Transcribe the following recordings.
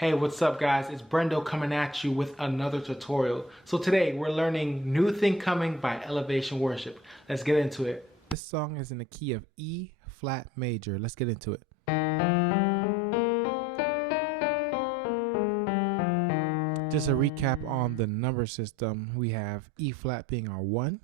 Hey, what's up guys? It's Brendo coming at you with another tutorial. So today we're learning New Thing Coming by Elevation Worship. Let's get into it. This song is in the key of E flat major. Let's get into it. Just a recap on the number system. We have E flat being our 1,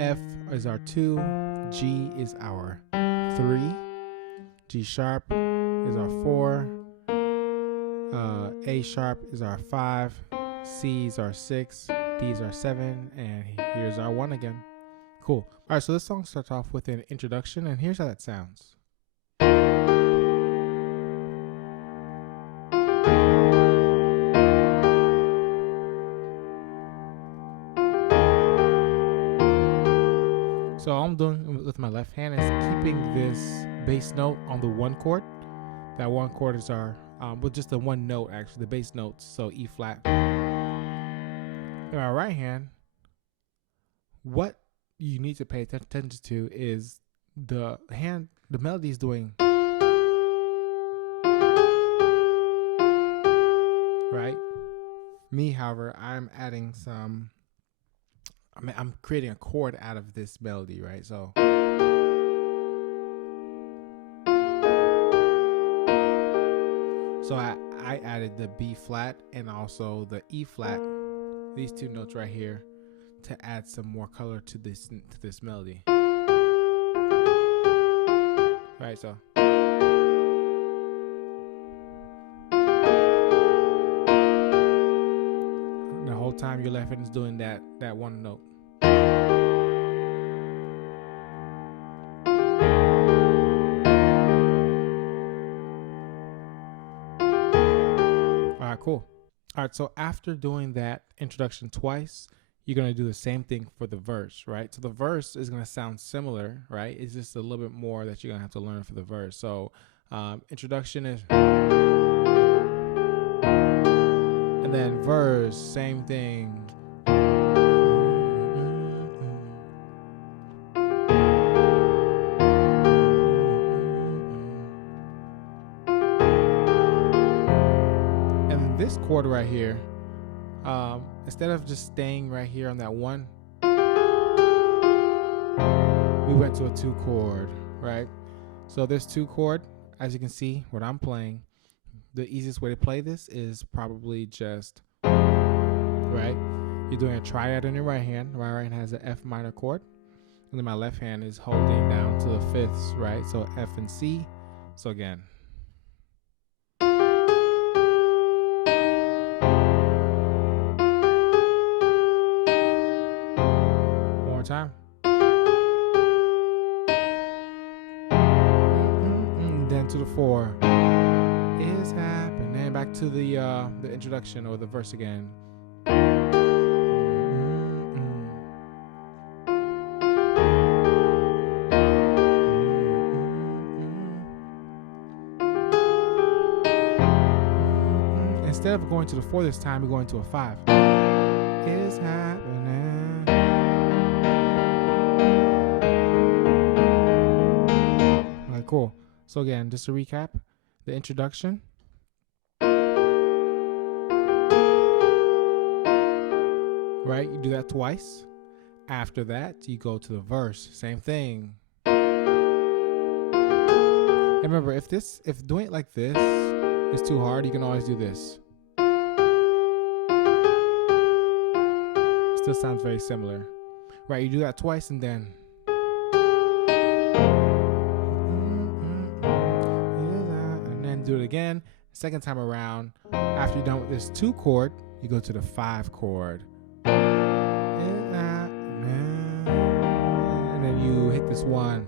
F is our 2, G is our 3, G sharp is our 4, A sharp is our 5, C is our 6, D is our 7, and here's our 1 again. Cool. All right, so this song starts off with an introduction, and here's how that sounds. So all I'm doing with my left hand is keeping this bass note on the 1 chord. That 1 chord is our, with just the 1 note actually, the bass notes, so E flat. In my right hand, what you need to pay attention to is the melody is doing, right? Me, however, I'm adding some, I'm creating a chord out of this melody, right? So I added the B flat and also the E flat, these 2 notes right here, to add some more color to this melody. Right, so the whole time your left hand is doing that 1 note. All right, cool. All right, so after doing that introduction twice, you're going to do the same thing for the verse, right? So the verse is going to sound similar, right? It's just a little bit more that you're going to have to learn for the verse. So introduction is, and then verse, same thing. And this chord right here, instead of just staying right here on that 1, we went to a 2 chord, right? So this 2 chord, as you can see, what I'm playing, the easiest way to play this is probably just, right? You're doing a triad on your right hand. My right hand has an F minor chord, and then my left hand is holding down to the 5ths, right? So F and C. So again. Time. Then to the 4 is happening. Back to the introduction or the verse again. Instead of going to the 4 this time, we're going to a 5. Is happening. Cool. So again, just to recap, the introduction, right? You do that twice. After that, you go to the verse. Same thing. And remember, if doing it like this is too hard, you can always do this. Still sounds very similar, right? You do that twice and then. Do it again. Second time around, after you're done with this 2 chord, you go to the 5 chord. And then you hit this 1.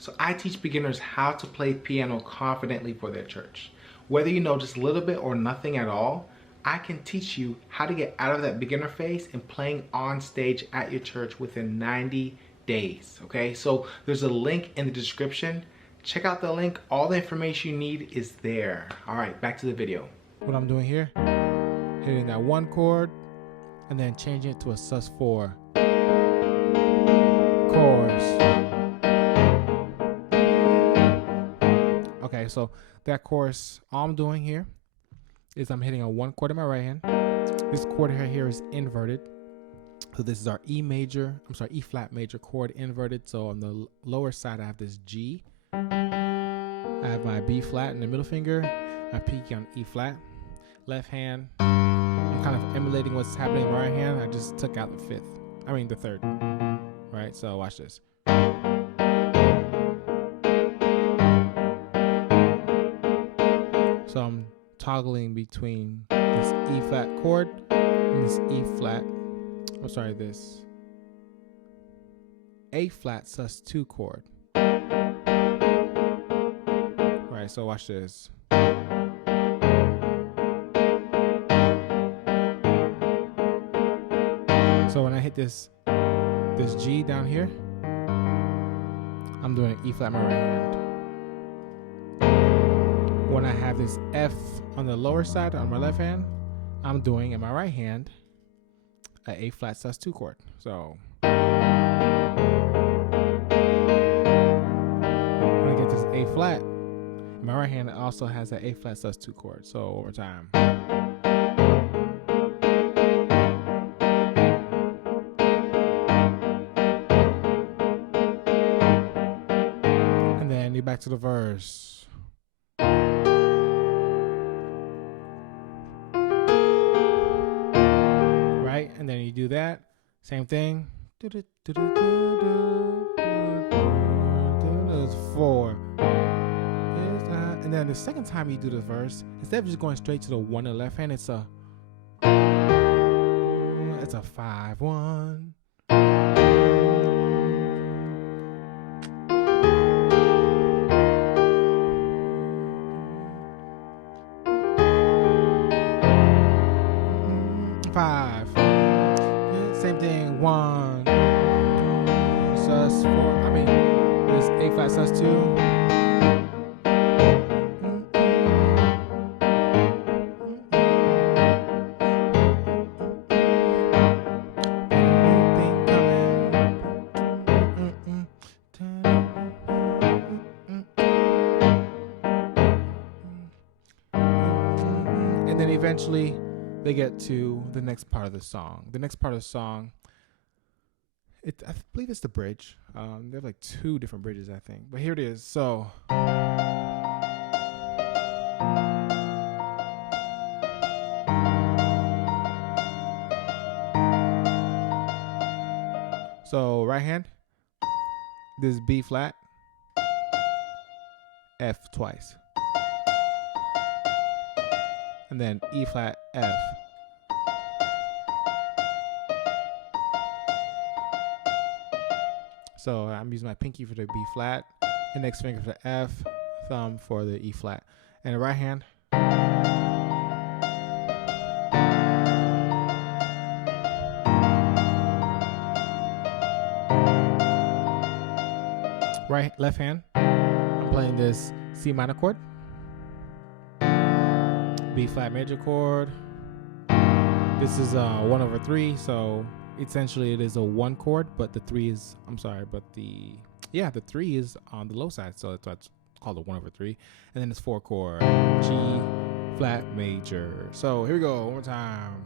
So I teach beginners how to play piano confidently for their church. Whether you know just a little bit or nothing at all, I can teach you how to get out of that beginner phase and playing on stage at your church within 90 days. Okay, so there's a link in the description. Check out the link. All the information you need is there. All right, back to the video. What I'm doing here, hitting that 1 chord and then changing it to a sus4 chorus. Okay, so that course, all I'm doing here is I'm hitting a 1 chord in my right hand. This chord here is inverted. So this is our E flat major chord inverted. So on the lower side, I have this G. I have my B flat in the middle finger, my pinky on E flat. Left hand, I'm kind of emulating what's happening in my right hand. I just took out the third. Right, so watch this. So I'm toggling between this E flat chord and this this A flat sus2 chord. Right, so watch this. So when I hit this G down here, I'm doing an E flat in my right hand. When I have this F on the lower side on my left hand, I'm doing in my right hand an A flat sus2 chord. So when I get this A flat, in my right hand it also has an A flat sus2 chord. So over time. And then you're back to the verse. Right? And then you do that. Same thing. There's 4. And then the second time you do the verse, instead of just going straight to the 1 in the left hand, it's a 5-1. Five. Same thing. 1 sus 4. This A flat sus2. And then eventually they get to the next part of the song. The next part of the song, I believe it's the bridge. They have like 2 different bridges, I think. But here it is. So right hand, this B flat, F twice. And then E flat, F. So I'm using my pinky for the B flat, index finger for the F, thumb for the E flat. And the right hand, left hand, I'm playing this C minor chord, B flat major chord. This is 1/3, so essentially it is a 1 chord, but the 3 is, the 3 is on the low side, so that's why it's called a 1/3. And then it's 4 chord, G flat major. So here we go, one more time.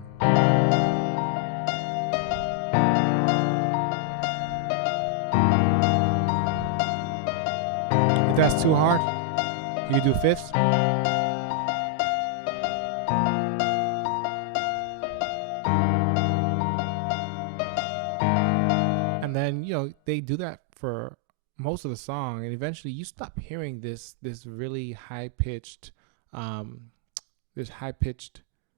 If that's too hard, you can do fifths. And then, they do that for most of the song, and eventually you stop hearing this really high pitched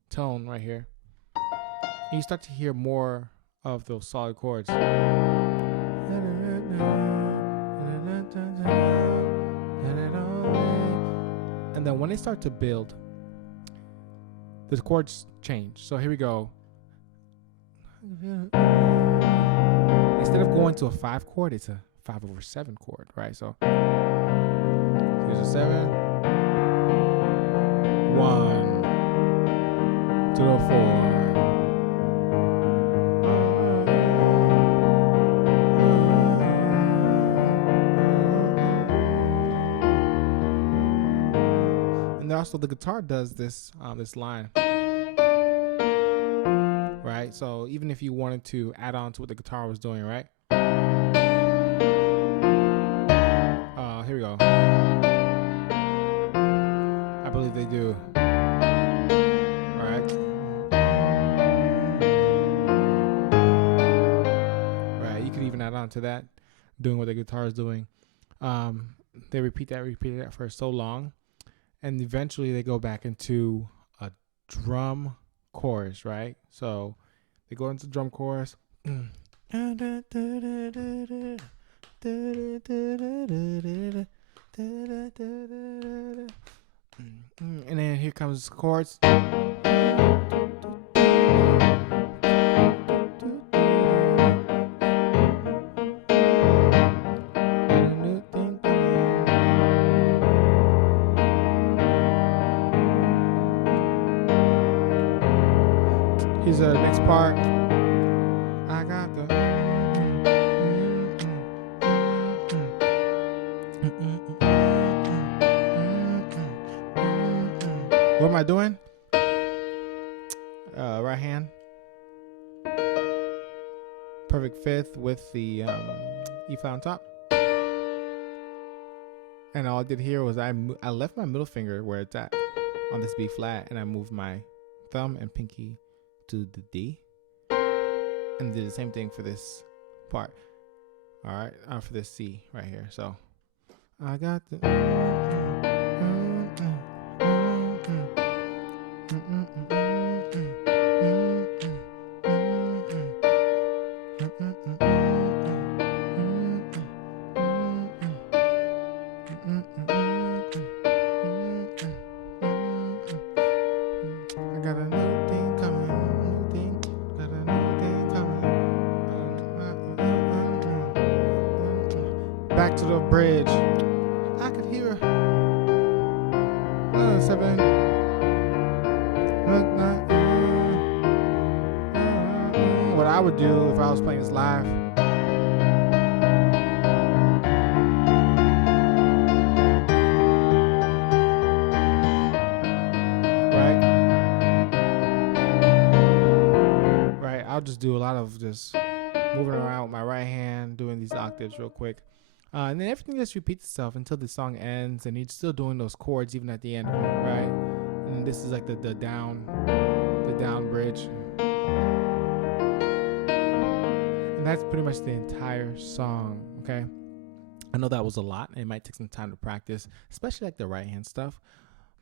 tone right here. And you start to hear more of those solid chords. And then when they start to build, the chords change. So here we go. Instead of going to a 5 chord, it's a 5/7 chord, right? So here's a 7, 1 to the 4. And also the guitar does this this line, right? So even if you wanted to add on to what the guitar was doing, right? Here we go. I believe they do. All right. Right. You could even add on to that, doing what the guitar is doing. They repeat that for so long, and eventually they go back into a drum chorus, right? So they go into drum chorus. And then here comes chords. Here's the next part. I got the. What am I doing? Right hand. Perfect fifth with the E flat on top. And all I did here was I left my middle finger where it's at on this B flat, and I moved my thumb and pinky to the D, and did the same thing for this part. All right, for this C right here. So I got the. Back to the bridge. I could hear 7. What I would do if I was playing this live. Right. I'll just do a lot of just moving around with my right hand, doing these octaves real quick. And then everything just repeats itself until the song ends, and you're still doing those chords even at the end, right? And this is like the down bridge. And that's pretty much the entire song, okay? I know that was a lot. It might take some time to practice, especially like the right hand stuff.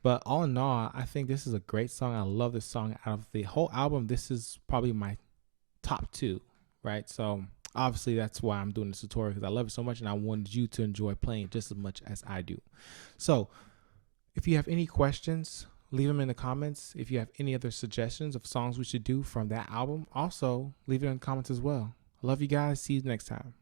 But all in all, I think this is a great song. I love this song. Out of the whole album, this is probably my top 2, right? So obviously that's why I'm doing this tutorial, because I love it so much and I wanted you to enjoy playing just as much as I do. So if you have any questions, leave them in the comments. If you have any other suggestions of songs we should do from that album, also leave it in the comments as well. I love you guys. See you next time.